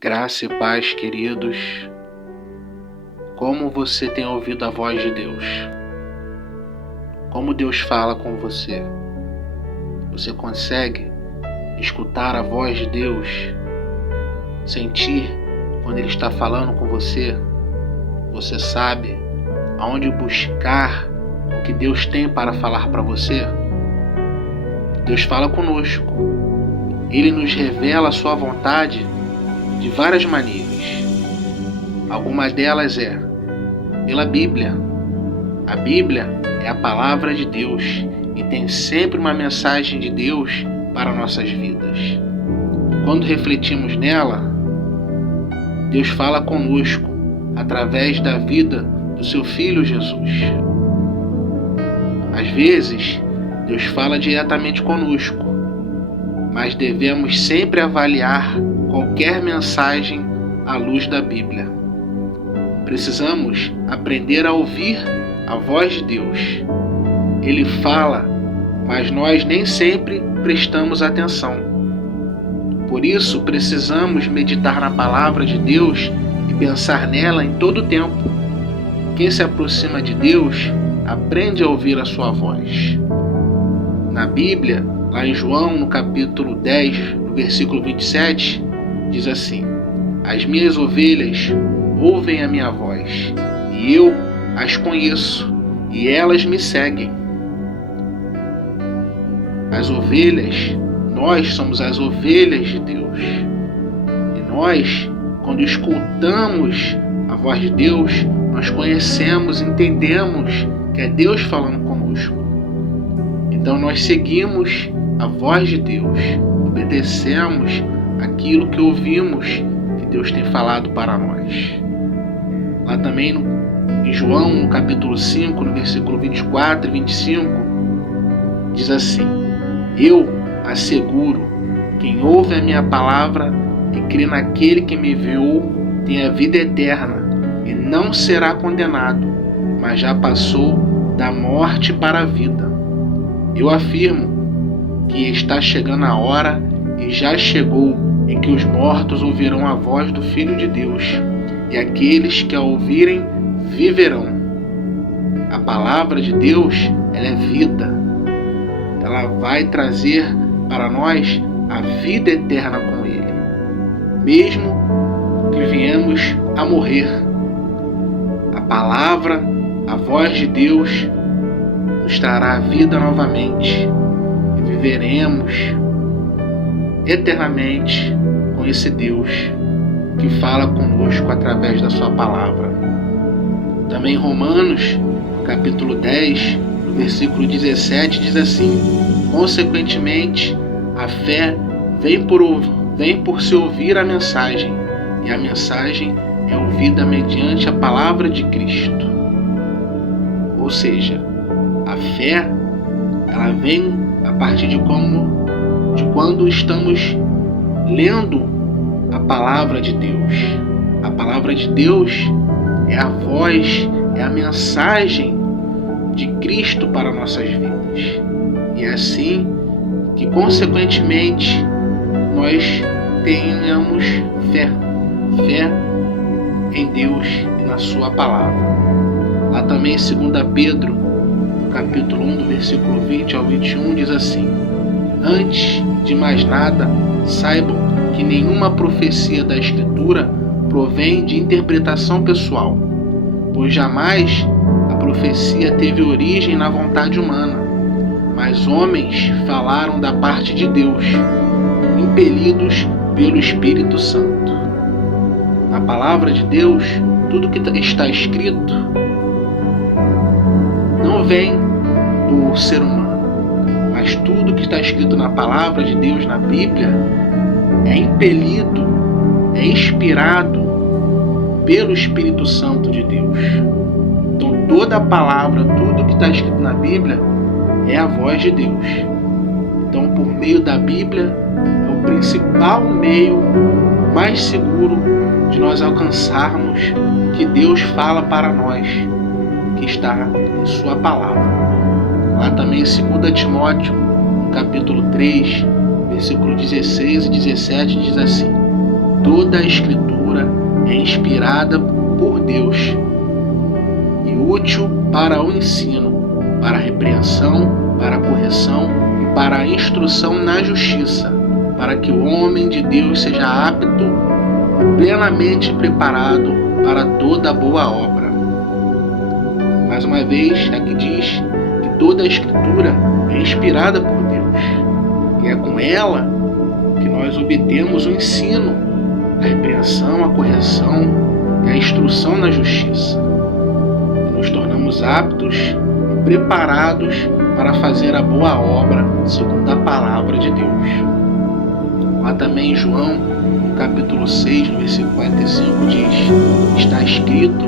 Graça e paz, queridos. Como você tem ouvido a voz de Deus? Como Deus fala com você? Você consegue escutar a voz de Deus? Sentir quando Ele está falando com você? Você sabe aonde buscar o que Deus tem para falar para você? Deus fala conosco. Ele nos revela a sua vontade de várias maneiras. Algumas delas é pela Bíblia. A Bíblia é a palavra de Deus e tem sempre uma mensagem de Deus para nossas vidas. Quando refletimos nela, Deus fala conosco através da vida do seu Filho Jesus. Às vezes, Deus fala diretamente conosco, mas devemos sempre avaliar qualquer mensagem à luz da Bíblia. Precisamos aprender a ouvir a voz de Deus. Ele fala, mas nós nem sempre prestamos atenção. Por isso, precisamos meditar na palavra de Deus e pensar nela em todo o tempo. Quem se aproxima de Deus aprende a ouvir a sua voz. Na Bíblia, lá em João, no capítulo 10, no versículo 27, diz assim: As minhas ovelhas ouvem a minha voz, e eu as conheço, e elas me seguem. As ovelhas, nós somos as ovelhas de Deus. E nós, quando escutamos a voz de Deus, nós conhecemos, entendemos que é Deus falando conosco. Então nós seguimos a voz de Deus, obedecemos aquilo que ouvimos que Deus tem falado para nós. Lá também em João, no capítulo 5, no versículo 24 e 25, diz assim: Eu asseguro, quem ouve a minha palavra e crê naquele que me enviou tem a vida eterna e não será condenado, mas já passou da morte para a vida. Eu afirmo que está chegando a hora e já chegou em que os mortos ouvirão a voz do Filho de Deus, e aqueles que a ouvirem viverão. A palavra de Deus, ela é vida. Ela vai trazer para nós a vida eterna com Ele, mesmo que viemos a morrer. A palavra, a voz de Deus, nos trará a vida novamente e viveremos eternamente com esse Deus que fala conosco através da sua palavra. Também em Romanos, capítulo 10, no versículo 17, diz assim: Consequentemente, a fé vem por se ouvir a mensagem, e a mensagem é ouvida mediante a palavra de Cristo. Ou seja, a fé, ela vem a partir de quando estamos lendo a palavra de Deus. A palavra de Deus é a voz, é a mensagem de Cristo para nossas vidas. E é assim que, consequentemente, nós tenhamos fé em Deus e na sua palavra. Lá também em 2 Pedro, no capítulo 1, do versículo 20 ao 21, diz assim: Antes de mais nada, saibam que nenhuma profecia da Escritura provém de interpretação pessoal, pois jamais a profecia teve origem na vontade humana, mas homens falaram da parte de Deus, impelidos pelo Espírito Santo. Na palavra de Deus, tudo que está escrito não vem do ser humano, mas tudo que está escrito na palavra de Deus, na Bíblia, é impelido, é inspirado pelo Espírito Santo de Deus. Então toda a palavra, tudo que está escrito na Bíblia é a voz de Deus. Então, por meio da Bíblia, é o principal meio mais seguro de nós alcançarmos o que Deus fala para nós, que está em sua palavra. Lá também em 2 Timóteo, no capítulo 3, versículo 16 e 17, diz assim: toda a Escritura é inspirada por Deus e útil para o ensino, para a repreensão, para a correção e para a instrução na justiça, para que o homem de Deus seja apto, plenamente preparado para toda boa obra. Mais uma vez, aqui diz que toda a Escritura é inspirada por Deus, e é com ela que nós obtemos o ensino, a repreensão, a correção e a instrução na justiça. E nos tornamos aptos e preparados para fazer a boa obra segundo a palavra de Deus. Lá também em João, no capítulo 6, no versículo 45, diz: está escrito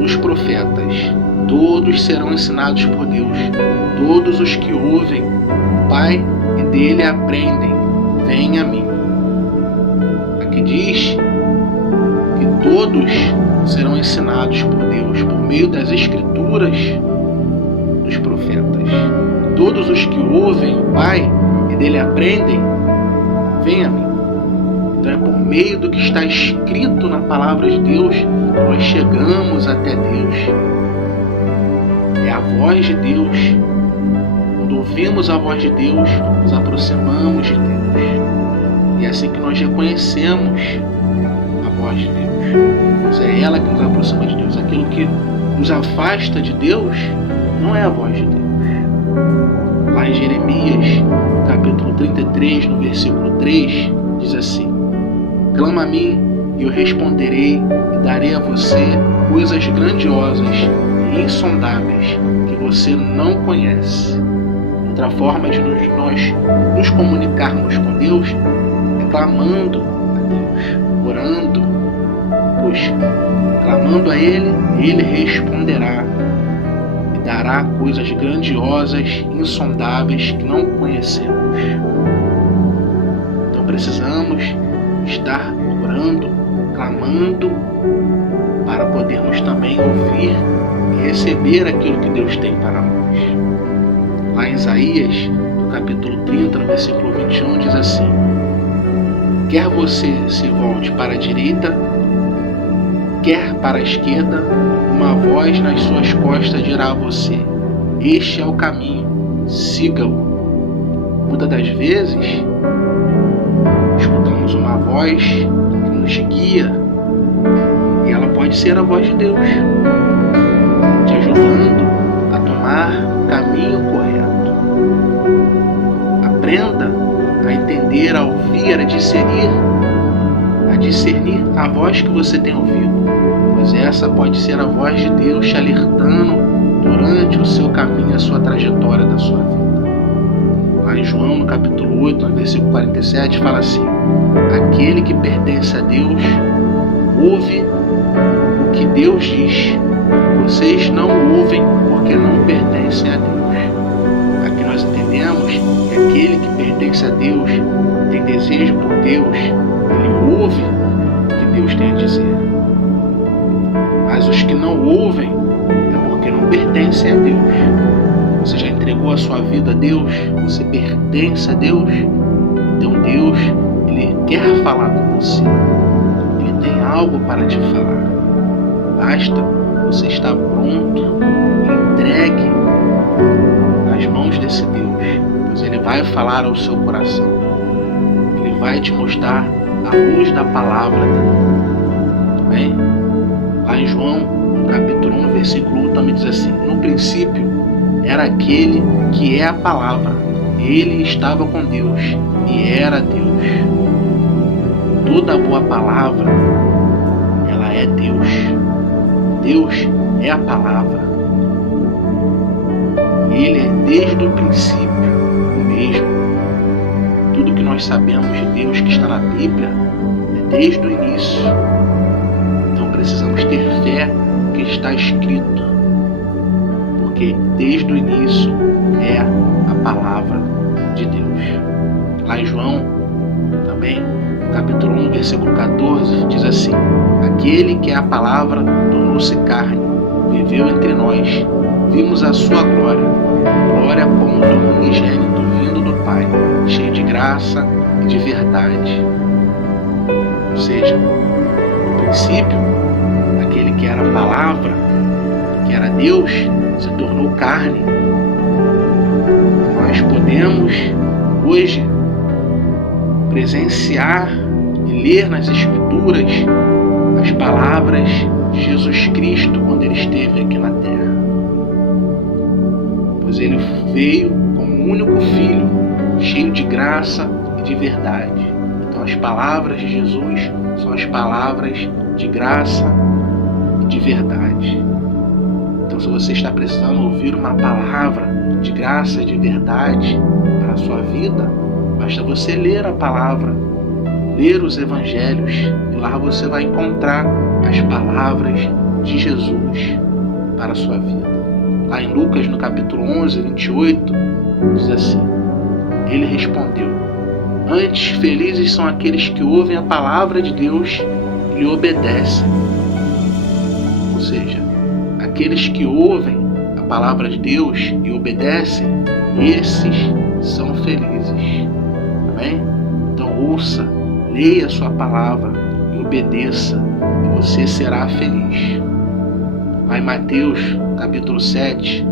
nos profetas: todos serão ensinados por Deus, todos os que ouvem o Pai e dele aprendem, vêm a mim. Aqui diz que todos serão ensinados por Deus por meio das Escrituras dos profetas. Todos os que ouvem o Pai e dele aprendem, vêm a mim. Então é por meio do que está escrito na palavra de Deus que nós chegamos até Deus. É a voz de Deus. Quando ouvimos a voz de Deus, nos aproximamos de Deus. E é assim que nós reconhecemos a voz de Deus. Pois é ela que nos aproxima de Deus. Aquilo que nos afasta de Deus não é a voz de Deus. Lá em Jeremias, capítulo 33, no versículo 3, diz assim: clama a mim e eu responderei e darei a você coisas grandiosas e insondáveis que você não conhece. Outra forma de nós nos comunicarmos com Deus é clamando a Deus, orando, pois clamando a Ele, Ele responderá e dará coisas grandiosas, insondáveis que não conhecemos. Então precisamos estar orando, clamando, para podermos também ouvir e receber aquilo que Deus tem para nós. Lá em Isaías, no capítulo 30, no versículo 21, diz assim: quer você se volte para a direita, quer para a esquerda, uma voz nas suas costas dirá a você: este é o caminho, siga-o. Muitas das vezes, escutamos uma voz que nos guia, e ela pode ser a voz de Deus, te ajudando a tomar o caminho correto. Aprenda a entender, a ouvir, a discernir a voz que você tem ouvido, pois essa pode ser a voz de Deus te alertando durante o seu caminho, a sua trajetória da sua vida. Lá em João, no capítulo 8, no versículo 47, fala assim: aquele que pertence a Deus ouve o que Deus diz. Vocês não ouvem porque não pertencem a Deus. Aqui nós entendemos que aquele que pertence a Deus, tem desejo por Deus, ele ouve o que Deus tem a dizer. Mas os que não ouvem é porque não pertencem a Deus. Você já entregou a sua vida a Deus? Você pertence a Deus? Então Deus, Ele quer falar com você. Ele tem algo para te falar. Basta você estar pronto, entregue nas mãos desse Deus, pois Ele vai falar ao seu coração. Ele vai te mostrar a luz da palavra dele. Amém? Lá em João, no capítulo 1, no versículo 1, também diz assim: no princípio era aquele que é a palavra. Ele estava com Deus e era Deus. Toda boa palavra, ela é Deus. Deus é a palavra. Ele é desde o princípio o mesmo. Tudo que nós sabemos de Deus que está na Bíblia é desde o início. Então precisamos ter fé no que está escrito, porque desde o início é a palavra de Deus. Lá em João, também, no capítulo 1, versículo 14, diz assim: aquele que é a palavra tornou-se carne, viveu entre nós, vimos a sua glória, glória como do unigênito vindo do Pai, cheio de graça e de verdade. Ou seja, no princípio, aquele que era a palavra, que era Deus, se tornou carne. Nós podemos hoje presenciar e ler nas Escrituras as palavras de Jesus Cristo quando ele esteve aqui na terra. Pois ele veio como único filho, cheio de graça e de verdade. Então as palavras de Jesus são as palavras de graça e de verdade. Então se você está precisando ouvir uma palavra de graça e de verdade para a sua vida, basta você ler a palavra, ler os evangelhos, e lá você vai encontrar as palavras de Jesus para a sua vida. Lá em Lucas, no capítulo 11, 28, diz assim: ele respondeu: antes, felizes são aqueles que ouvem a palavra de Deus e lhe obedecem. Ou seja, aqueles que ouvem a palavra de Deus e obedecem, esses são felizes. Amém? Então ouça, leia a sua palavra e obedeça, e você será feliz. Lá em Mateus, capítulo 7,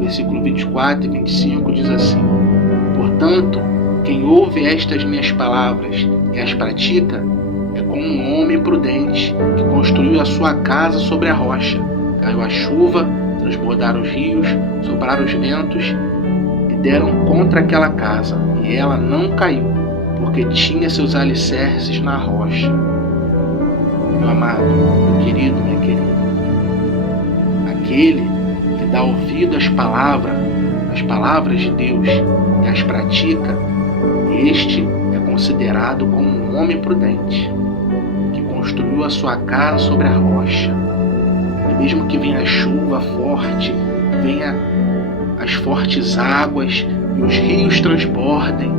versículo 24 e 25, diz assim: portanto, quem ouve estas minhas palavras e as pratica é como um homem prudente que construiu a sua casa sobre a rocha. Caiu a chuva, transbordaram os rios, sopraram os ventos e deram contra aquela casa, e ela não caiu, porque tinha seus alicerces na rocha. Meu amado, meu querido, minha querida, aquele que dá ouvido às palavras de Deus e as pratica, este é considerado como um homem prudente, que construiu a sua casa sobre a rocha. E mesmo que venha a chuva forte, venha as fortes águas e os rios transbordem,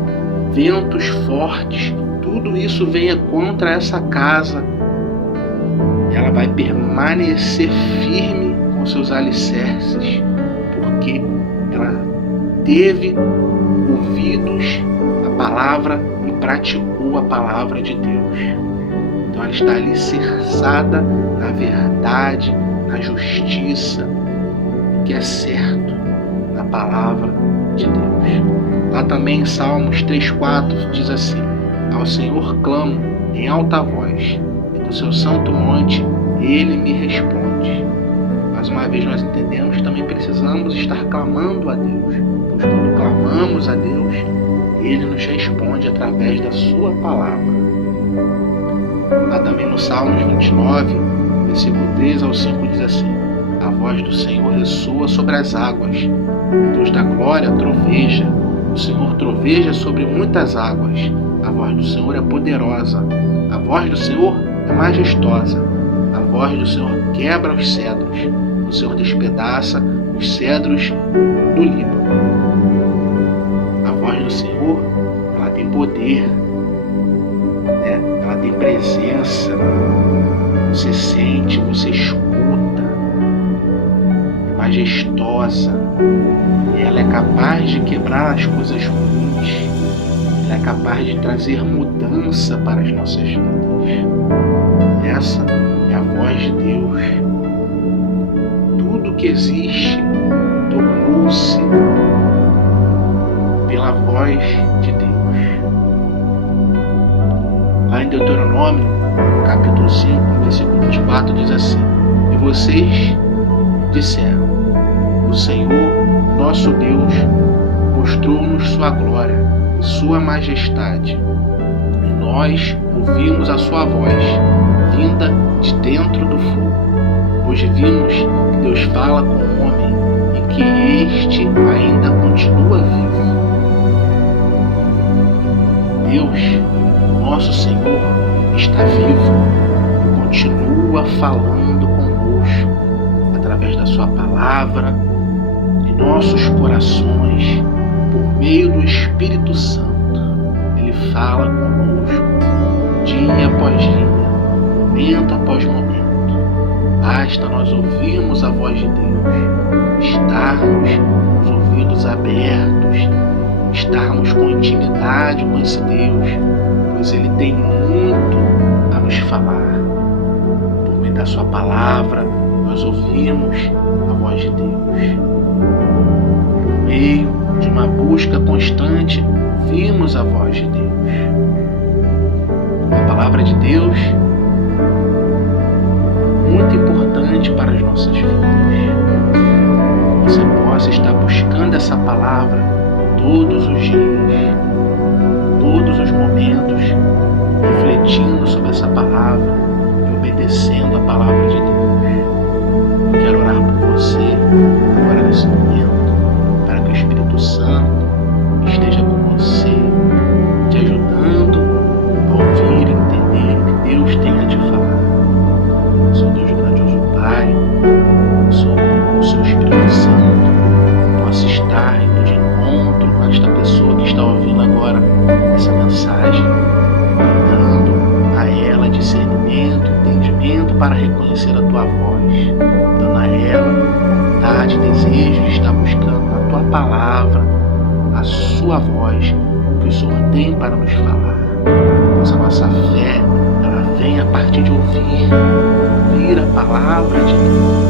ventos fortes, tudo isso venha contra essa casa, ela vai permanecer firme com seus alicerces, porque ela teve ouvidos à palavra e praticou a palavra de Deus. Então ela está alicerçada na verdade, na justiça, que é certo, na palavra de Deus. Lá também em Salmos 3,4 diz assim: ao Senhor clamo em alta voz, e do seu santo monte ele me responde. Mais uma vez nós entendemos que também precisamos estar clamando a Deus, pois quando clamamos a Deus, ele nos responde através da sua palavra. Lá também no Salmos 29, versículo 3 ao 5 diz assim: a voz do Senhor ressoa sobre as águas, o Deus da glória troveja, o Senhor troveja sobre muitas águas, a voz do Senhor é poderosa, a voz do Senhor é majestosa, a voz do Senhor quebra os cedros, o Senhor despedaça os cedros do Líbano. A voz do Senhor, ela tem poder, né? Ela tem presença, você sente, você escuta, é majestosa, e ela é capaz de quebrar as coisas ruins, ela é capaz de trazer mudança para as nossas vidas. Essa é a voz de Deus. Tudo que existe tornou-se pela voz de Deus. Lá em Deuteronômio, capítulo 5, versículo 24, diz assim: e vocês disseram: o Senhor, nosso Deus, mostrou-nos sua glória e sua majestade, e nós ouvimos a sua voz vinda de dentro do fogo, pois vimos que Deus fala com o homem e que este ainda continua vivo. Deus, nosso Senhor, está vivo e continua falando conosco através da sua palavra em nossos corações, por meio do Espírito Santo. Ele fala conosco dia após dia, momento após momento. Basta nós ouvirmos a voz de Deus, estarmos com os ouvidos abertos, estarmos com intimidade com esse Deus, pois Ele tem muito nos falar. Por meio da sua palavra, nós ouvimos a voz de Deus. Por meio de uma busca constante, ouvimos a voz de Deus. A palavra de Deus é muito importante para as nossas vidas. Você possa estar buscando essa palavra todos os dias, todos os momentos, refletindo sobre essa palavra e obedecendo a palavra de Deus. Eu quero orar por você agora nesse momento, para que o Espírito Santo esteja com você, te ajudando a ouvir e entender o que Deus tem a te falar. Sou Deus grandioso Pai, sou o seu Espírito Santo, possa estar indo de encontro com esta pessoa que está ouvindo agora essa mensagem, dando a ela discernimento, entendimento para reconhecer a tua voz, dando a ela vontade, desejo de estar buscando na tua palavra a sua voz, o que o Senhor tem para nos falar. Pois a nossa fé, ela vem a partir de ouvir a palavra de Deus.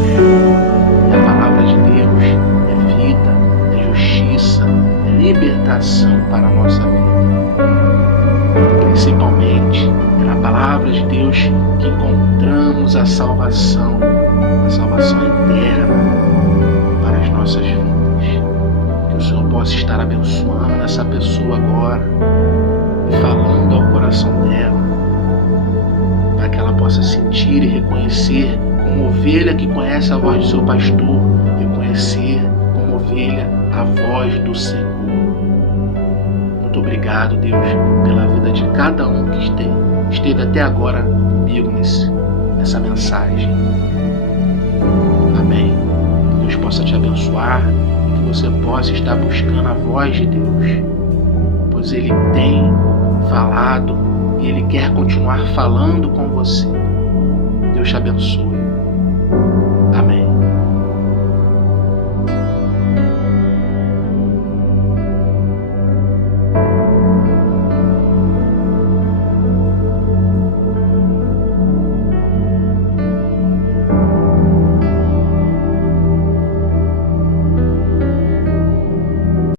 E a palavra de Deus é vida, é justiça, é libertação para a nossa vida. Principalmente é na palavra de Deus que encontramos a salvação eterna para as nossas vidas. Que o Senhor possa estar abençoando essa pessoa agora e falando ao coração dela, para que ela possa sentir e reconhecer como ovelha que conhece a voz do seu pastor, reconhecer como ovelha a voz do Senhor. Muito obrigado, Deus, pela vida de cada um que esteve até agora comigo nessa mensagem. Amém. Que Deus possa te abençoar e que você possa estar buscando a voz de Deus, pois Ele tem falado e Ele quer continuar falando com você. Deus te abençoe.